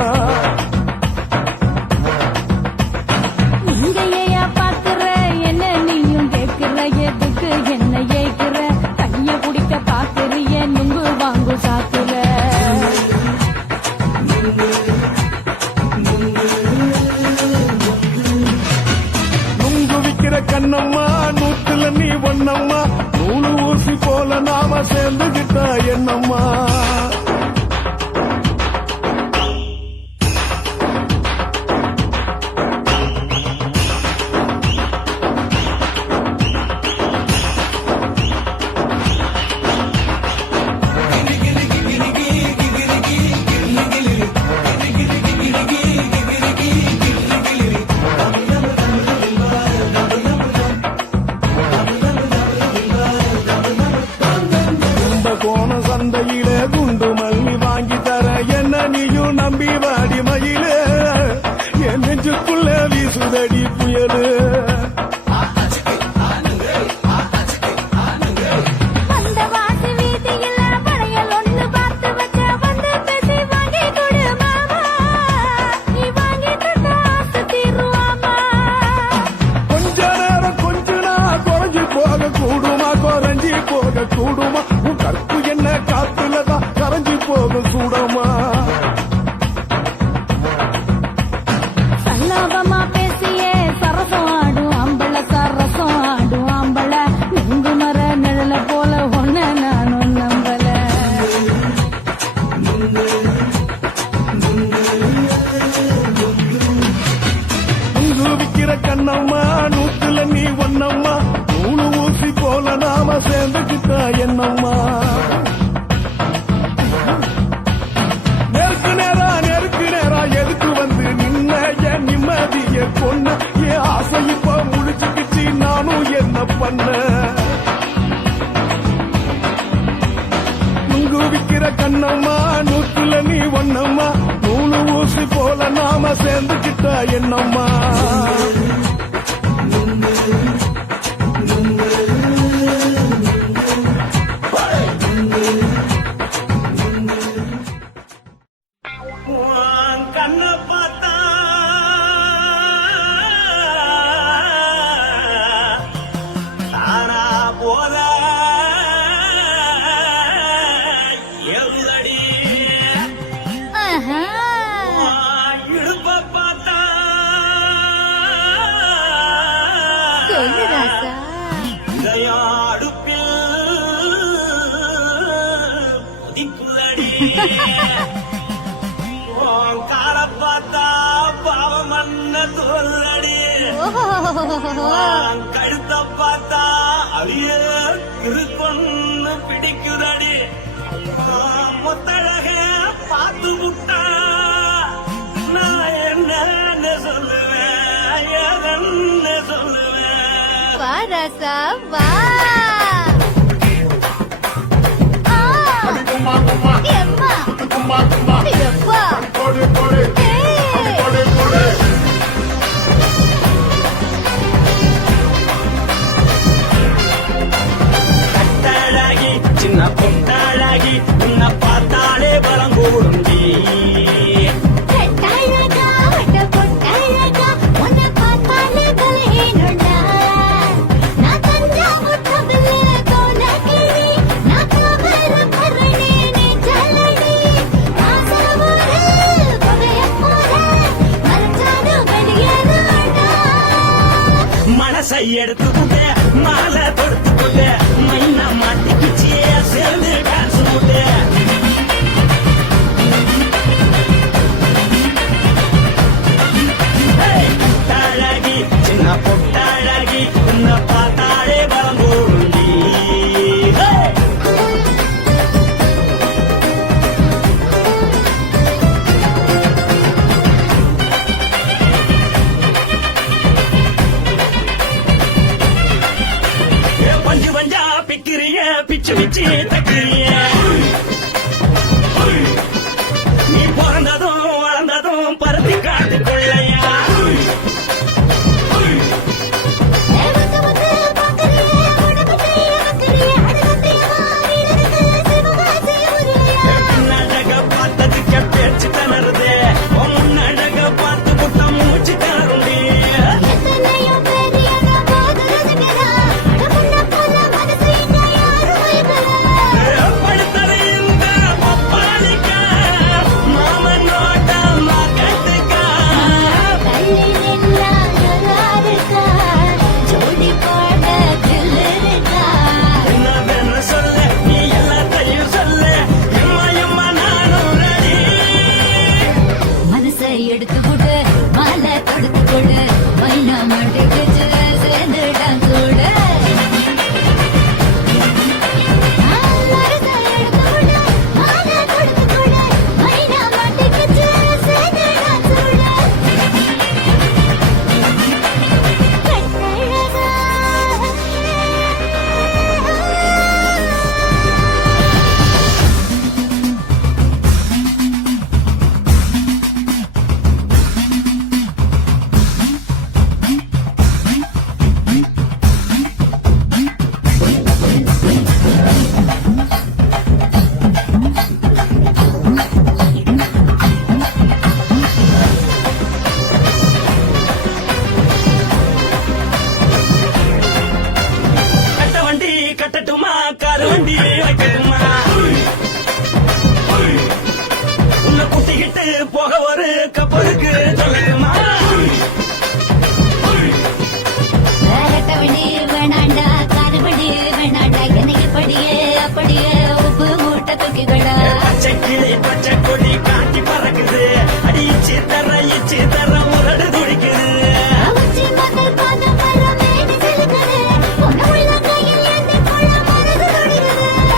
நீங்க ஏயா பாக்குற என்ன நீயும் கேக்குற எதுக்கு என்ன ஏக்குற கைய குடிக்க பாக்குறிய நுங்கு வாங்கு சாக்குற நுங்கு விக்கிற கண்ணம்மா நூத்துல நீ ஒன்னம்மா நூலு ஊசி போல நாம சேர்ந்துகிட்டா என்னம்மா கோண சந்தையில குண்டு மல்லி வாங்கி தர என்ன நீயும் நம்பி வாடி மயிலே என் நெஞ்சுக்குள்ள வீசுதடி புயலு அந்த வாசி வீதியில படையல் ஒண்ணு பார்த்து வச்ச வந்து பேசி வாங்கி கொடு மாமா கண்ணம்மா நெருக்கு நேரா எதுக்கு வந்து நின்ன என் நிம்மதிய பொண்ணு என் ஆசை இப்ப முடிச்சுக்கிச்சு நானும் என்ன பண்ண நுங்கு விக்கிற கண்ணம்மா நூற்றுல நீ ஒண்ணம்மா நூலு ஊசி போல நாம சேர்ந்துக்கிட்ட என்னம்மா கண்ண பார்த்தா தானா போல எவ்வளடி ஆஹா. இடுப்ப பார்த்தா சொல்லு ராசா. இதயம் அடுப்பில் உதிக்குதடி கால பார்த்தா பாவம் மண்ண தோல்லடி கழுத்த பார்த்தா அவிய இருக்குன்னு பிடிக்குதடி முத்தழக பார்த்து விட்டா நான் என்ன சொல்லுவேன் ஏதன்னு சொல்லுவேன் வா ராசா வா. ஆ. எம்மா. எப்பா. ஏய். கட்டழகி சின்ன பொட்டழகி உன்னை பார்த்தாலே பலம் கூடுண்டி கட்டழகா, வட்ட பொட்டழகா, உன்னை பார்த்தாலே பலேனுண்டா. நான் தஞ்சாவூர் தவிலே கோலகிரி, நான் தாமரை பரணி நீ ஜல்லடி. ஆசைவூரில் புகையப் போல, மறைச்சாலும் வெளியேறாண்டா. மனசை எடுத்துக்கிட்டு மாலை தொடுத்துக்கிட்டு மைனா மாட்டிக்கிச்சு சேர்ந்து டான்ஸ் முட்டு பொட்டழகி சின்ன பொட்டழகி உன்னை பார்த்தாலே பலம் கூடுண்டி பஞ்சு பஞ்சா பிக்கிறிய பிச்சு பிச்சு தக்கிறிய நீ பிறந்ததும் வளர்ந்ததும் பருத்தி காட்டு கொள்ளையா வந்து வந்து பார்க்கறியே, உடம்புத்தையே வைக்கறியே, அடுத்தத்தையே வாரிலிருக்கு சிவகாசி உரியா. பின்னழக பார்த்ததுக்கு பேச்சு தளருது முன்னழக பார்த்து புட்டம் மூச்சு தளருண்டி எத்தனையோ பெரியவ போது ரசிக்கிறா, அடமுன்ன போல மனசு இங்க யாரும் வைக்கிறா. படுத்தது இந்த பப்பாளிக்கா மாமன் நோட்டம் கட்டுக்கா கள்ளி நின்னா நல்லாருக்கா, ஜோடி பாட தில்லிருக்கா. என்ன சொல்ல நீ எல்லாத்தையும் சொல்ல எம்மா எம்மா நானும் ரெடி மனசை எடுத்து கொடு, மாலை தொடுத்து கொடு, மைனா மாட்டிக்கிச்சு சேர்ந்துட்டான் கூட. மனசை எடுத்து கொடு, மாலை தொடுத்து கொடு, மைனா மாட்டிக்கிச்சு சேர்ந்துட்டான் கூட. கட்டழகா. கட்ட வண்டி கட்டட்டுமா காரு வண்டி வைக்கட்டுமா உன்னை கூட்டிக்கிட்டு போக ஒரு கப்பலுக்கு சொல்லட்டுமா வேறட்டவடி வேணாண்டா, காருபடி வேணாண்டா, எனக்கு படியே அப்படியே உப்பு மூட்டை தூக்கிக்கடா. பச்சை கிளி பச்சை கொடி காட்டி பறக்குது அடிச்சு தர உரடு துடிக்குது அவச்சி மதல் பாதம் வர வேண்டி செலுக்குது, உன்னை உள்ள கையில் ஏந்தி கொள்ள மனது துடிக்குது.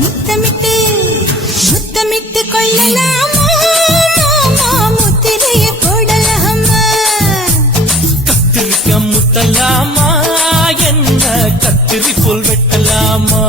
முத்தமிட்டு முத்தமிட்டு கொள்ளலாமா முத்திரைய போடலாமா கத்திரிக்க முத்தலாமா என்ன கத்திரி போல் வெட்டலாமா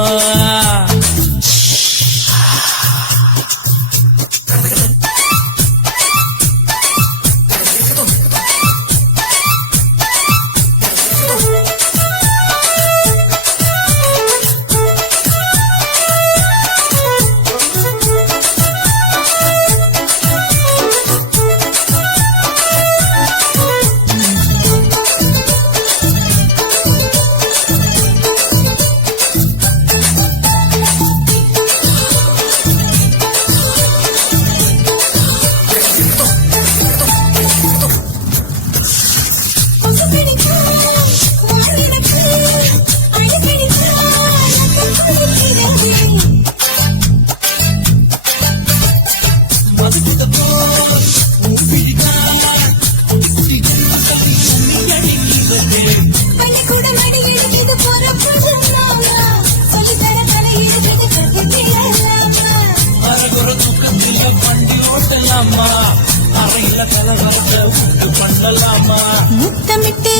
முத்தமிட்டு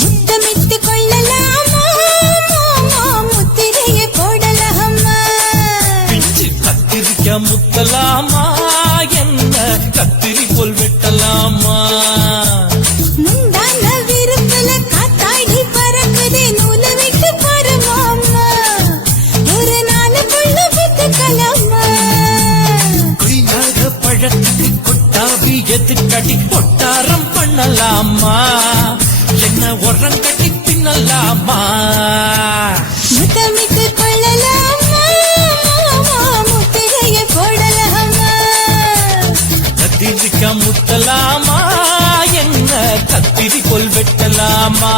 முத்தமிட்டு கொள்ளலாமா முத்திரைய போடலாமா கத்திரிக்க முத்தலாமா என்ன கத்திரி போல் வெட்டலாமா முந்தான விருப்பல காத்தாடி பறக்குதே நூலை விட்டு பரமாமா ஒரு நாள் புள்ள வித்துக்கலாமா கொய்யாக பழத்துக்கு கொட்டாவி எதுக்கடி கொட்டாரம் பண்ணலாமா என்ன உரம் கட்டி பின்னலாமா முத்தமிட்டு கொள்ளலாமா முத்திரைய போடலாமா கத்திரிக்க முத்தலாமா என்ன கத்திரி போல் வெட்டலாமா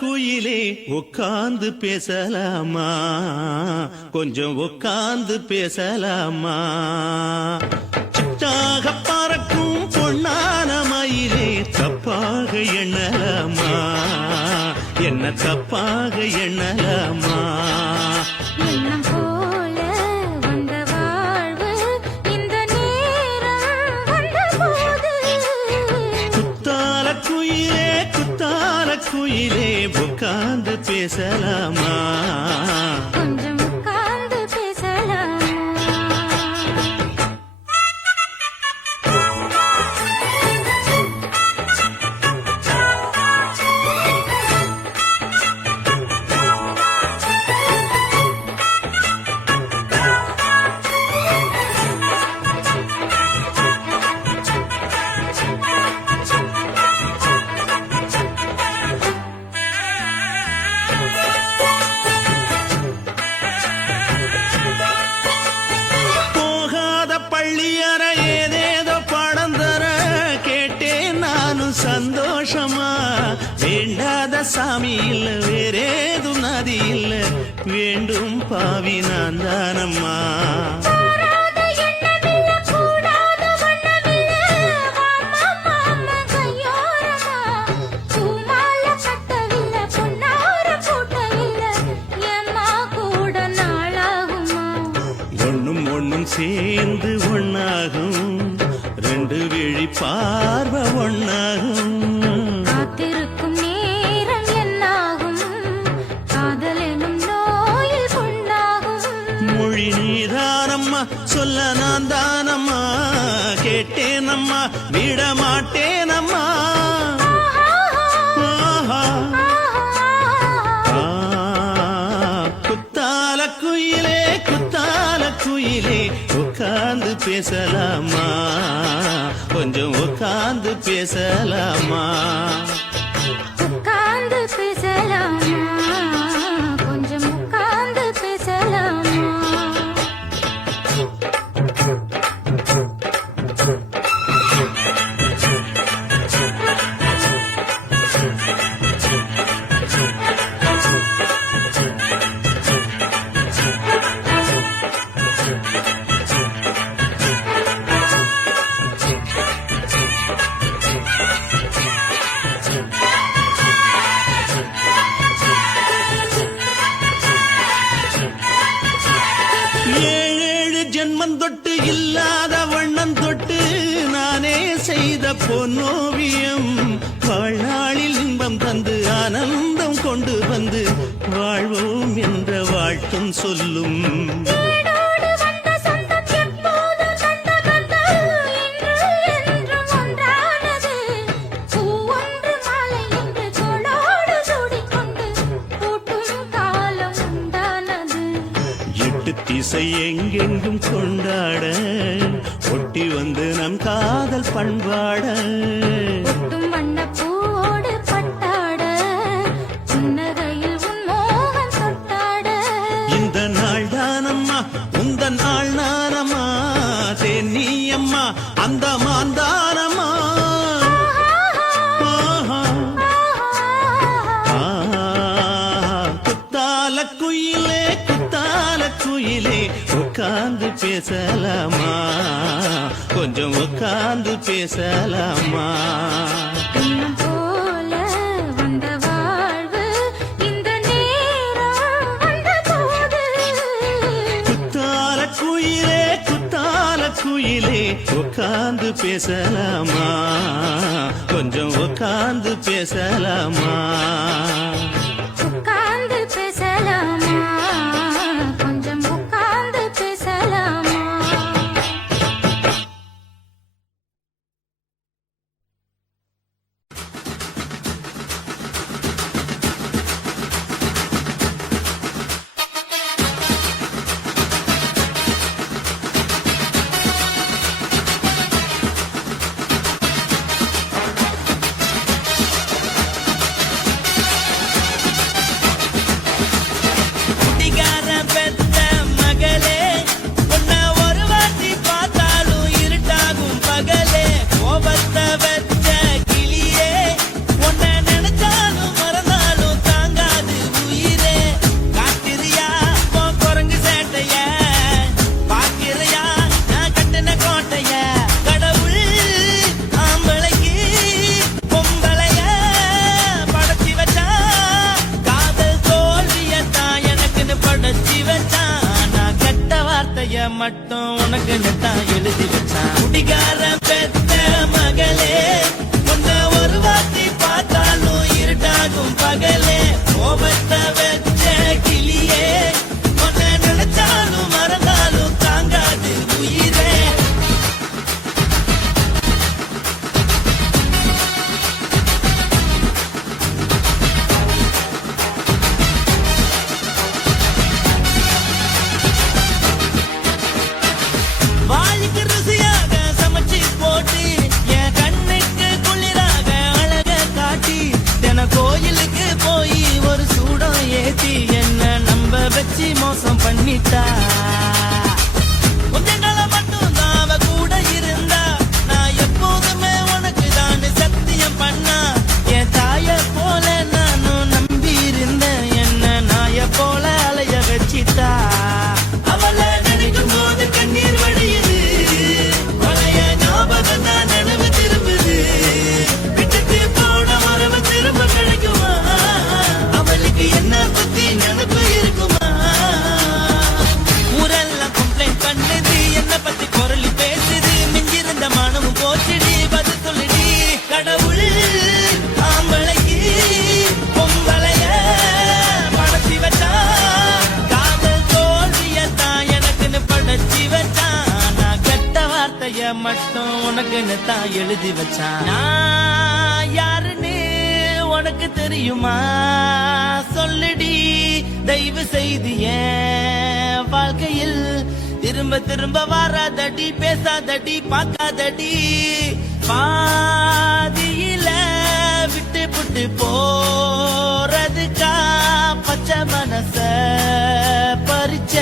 குயிலே உட்கார்ந்து பேசலாமா கொஞ்சம் உட்கார்ந்து பேசலாமா சிட்டாக பறக்கும் பொன்னான மயிலே தப்பாக எண்ணலாமா என்ன தப்பாக எண்ணலாமா எண்ணம் போல வந்த வாழ்வு இந்த நேரம் வந்தபோது குத்தால குயிலே உட்கார்ந்து பேசலாமா கொஞ்சம் உட்கார்ந்து பேசலாமா சந்தோஷமா வேண்டாத சாமி இல்ல வேறேதும் நதி இல்ல வேண்டும் பாவி நான் தானம்மா ஒண்ணும் ஒண்ணும் சேர்ந்து ஒண்ணாகும் ரெண்டு விழி பார்வை ஒண்ணாகும் காத்திருக்கும் நேரம் என்னாகும் காதல் எனும் நோயில் புண்ணாகும் மொழி நீதானம்மா சொல்ல சொல்ல நான் தானம்மா கேட்டேனம்மா விட மாட்டேனம்மா ஆஹா. குத்தால குயிலே உட்கார்ந்து பேசலாமா கொஞ்சம் உட்கார்ந்து பேசலாமா உட்கார்ந்து பேசலாமா கொஞ்சம் உட்கார்ந்து பேசலாமா ஏழேழு ஜென்மம் தொட்டு இல்லாத வண்ணம் தொட்டு நானே செய்த பொன்னோவியம் வாழ்நாளில் இன்பம் தந்து ஆனந்தம் கொண்டு வந்து வாழ்வோம் என்ற வாழ்த்தும் சொல்லும் தேடோடு வந்த சொந்தம் எப்போதும் தந்த பந்தம் இன்று என்றும் ஒன்றானது பூ ஒன்று மாலை என்று தோளோடு சூடிக்கொண்டு பூட்டும் காலம் உண்டானது எட்டு திசை எங்கெங்கும் கொண்டாட ஒட்டி வந்து நம் காதல் பண்பாட ஒட்டும் வண்ணப் பூவோடு பட்டாட புன்னகையில் உன் மோகன் தொட்டாட இந்த நாள் தானம்மா உந்த நாள் நானம்மா தேனி அம்மா அந்த மாந்தானம்மா ஆஹா. குத்தால குயிலே உட்கார்ந்து பேசலாமா கொஞ்சம் உட்கார்ந்து பேசலாமா இன்னும் போல வந்த வாழ்வு இந்த நேரம் வந்தபோது குத்தால குயிலே உட்கார்ந்து பேசலாமா கொஞ்சம் உட்கார்ந்து பேசலாமா உட்கார்ந்து பேசலாமா கொஞ்சம் உட்கார்ந்து பேசலாமா குடிகார பெத்த மகளே உன்னை ஒரு வாட்டி பார்த்தாலும் இருட்டாகும் பகலே கோபத்தை வச்ச கிளியே உன்னை நினைச்சாலும் மறந்தாலும் தாங்காது உயிரே காட்டுறியா உன் குரங்கு சேட்டைய பாக்கிறியா நான் கட்டின கோட்டைய கடவுள் ஆம்பளைக்கு பொம்பளைய படைச்சி வச்சா காதல் தோல்வியத்தான் எனக்குன்னு படைச்சி வச்சான் நான் கெட்ட வார்த்தைய மட்டும் உனக்குன்னு தான் எழுதி வச்சான் குடிகார பெத்த மகளே உன்னை ஒரு வாட்டி பார்த்தாலும் இருட்டாகும் பகலே கோபத்தை வச்ச கிளியே உன்னை நினைச்சாலும் மறந்தாலும் தாங்காது உயிரே வாய்க்கு ருசியாக சமைச்சு போட்டு என் கண்ணுக்கு குளிராக அழக காட்டி தின கோயிலுக்கு போய் ஒரு சூடம் ஏத்தி என்ன நம்ப வச்சு மோசம் பண்ணிட்டா கொஞ்ச காலம் மட்டும் தான் அவ கூட இருந்தா நான் எப்போதுமே உனக்கு தான் சத்தியம் பண்ணா என் தாய போல நானும் நம்பி இருந்தேன் என்ன நாய போல அலைய வச்சிட்டா அவளை நினைக்கும் போது கண்ணீர் வடியுது பழைய ஞாபகம் தான் நினைவு திரும்புது விட்டுட்டு போன உறவு திரும்ப கிடைக்குமா அவளுக்கு என்ன பத்தி நினைப்பு இருக்குமா உரல வார்த்தைய மட்டும் உனக்குன்னு தான் எழுதி வச்சான். நான் யாருன்னு உனக்கு தெரியுமா? சொல்லுடி தயவு செய்து என் வாழ்க்கையில் திரும்ப திரும்ப வராதடி, பேசாதடி, பார்க்காதடி. பாதியில விட்டு புட்டு போறதுக்கா பச்சை மனச பறிச்ச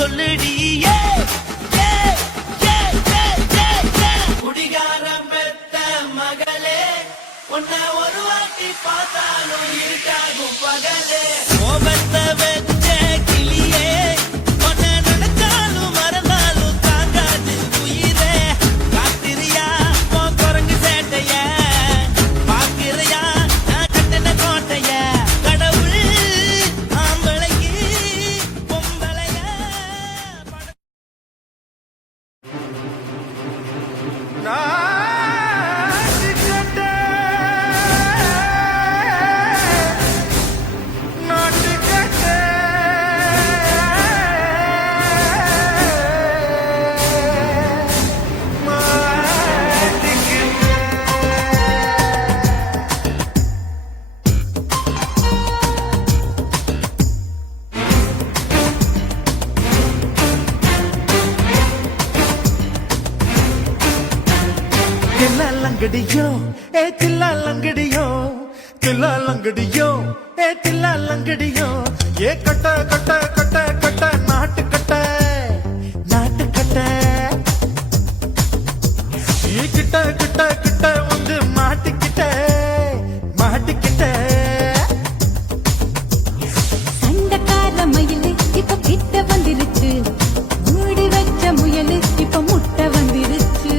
சொல்லுடி. குடிகாரம் பெத்த மகளே, உன்னை ஒரு வாட்டி பார்த்தாலும் இருக்காகும் பகலே. கோபத்தை வச்ச கிளியே, உன்னை நினைச்சாலும் மறந்தாலும் தாங்காது உயிரே. காத்திரியா உன் குரங்கு சேட்டைய, பாக்கிறியா நான் கட்டின கோட்டைய. கடவுள் ஆம்பளைக்கு பொம்பளைய தில்லாலங்கடியோ ஏ தில்லாலங்கடியோ, தில்லாலங்கடியோ ஏ தில்லாலங்கடியோ, ஏ கட்ட கட்ட கட்ட கட்ட நாட்டு கட்ட நாட்டு கட்ட. நீ கிட்ட கிட்ட கிட்ட வந்து மாட்டிக்கிட்ட மாட்டிக்கிட்ட. சண்டைக்கார மயிலு இப்ப கிட்ட வந்துருச்சு, மூடி வச்ச முயலு இப்ப முட்டை வந்துருச்சு.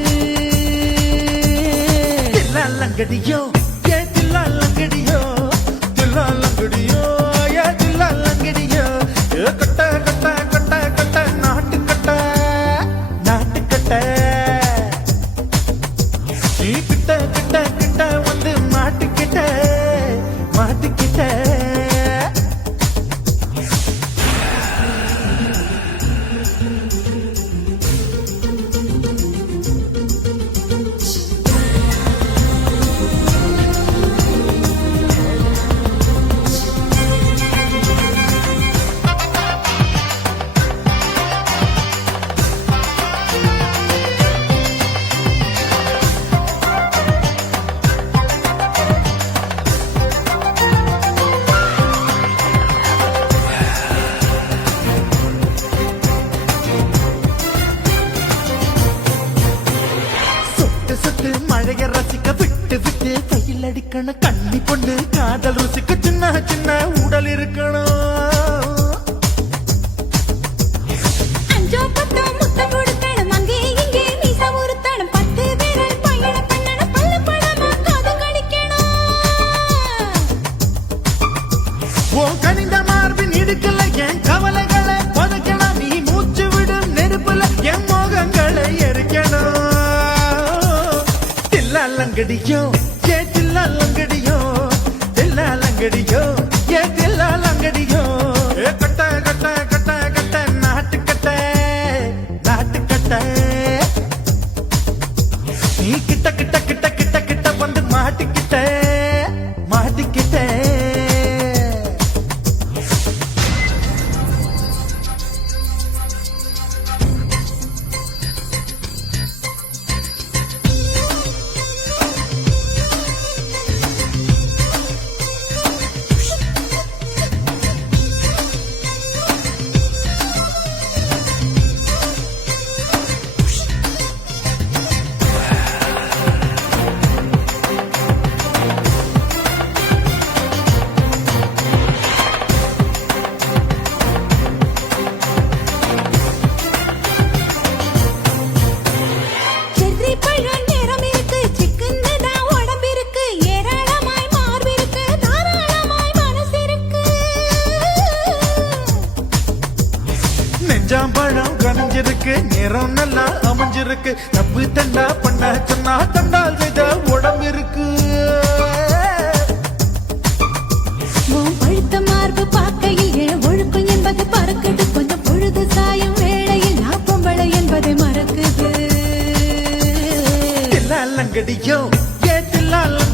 தில்லாலங்கடியோ ஏ தில்லாலங்கடியோ, தில்லாலங்கடியோ ஏ தில்லாலங்கடியோ, ஏ கட்ட கட்ட கட்ட கட்ட நாட்டு கட்ட நாட்டு கட்ட. நீ கிட்ட கிட்ட கிட்ட வந்து மாட்டிக்கிட்ட மாட்டிக்கிட்ட. சொட்டு சொட்டு மழைய ரசிக்க விட்டு விட்டு கையில் அடிக்கணும். கண்ணி பொண்ணு காதல் ருசிக்க சின்ன சின்ன உடல் இருக்கணும். அஞ்சோ பத்தோ முத்த கொடுக்கணும், அங்கே இங்கே மீச உறுத்தணும், 10 விரல் பயணம் பண்ணணும், பல்லு படமா காது கடிக்கணும். உன் கனிந்த மார்பின் இடுக்கல என் கவலைகளை புதைக்கணும். நீ மூச்சு விடும் நெருப்புல என் மோகங்களை எரிக்கணும். தில்லாலங்கடியோ ஏ தில்லாலங்கடியோ, தில்லாலங்கடியோ ஏ தில்லாலங்கடியோ, ஏ கட்ட கட்ட கட்ட கட்ட நாட்டு கட்ட நாட்டு கட்ட. நீ கிட்ட கிட்ட கிட்ட கிட்ட கிட்ட வந்து மாட்டிக்கிட்ட மாட்டிக்கிட்ட. செர்ரி பழம் நிறம் இருக்கு, சிக்குன்னு தான் உடம்பு இருக்கு, ஏராளமாய் மார்பு இருக்கு, தாராளமாய் மனசு இருக்கு. நெஞ்சாம்பழம் கனிஞ்சிருக்கு, நிறம் நல்லா அமைஞ்சிருக்கு, தப்பு தண்டா பண்ண சொன்னா தண்டால் செய்த உடம்பு இருக்கு. உன் பழுத்த மார்பு பார்க்கையில் என் ஒழுக்கம் என்பது பறக்குது, கொஞ்சம் பொழுது சாயும் வேளையில் நான் பொம்பளை என்பதை மறக்குது. லங்கடியோ ஏ தில்லா லங்கடி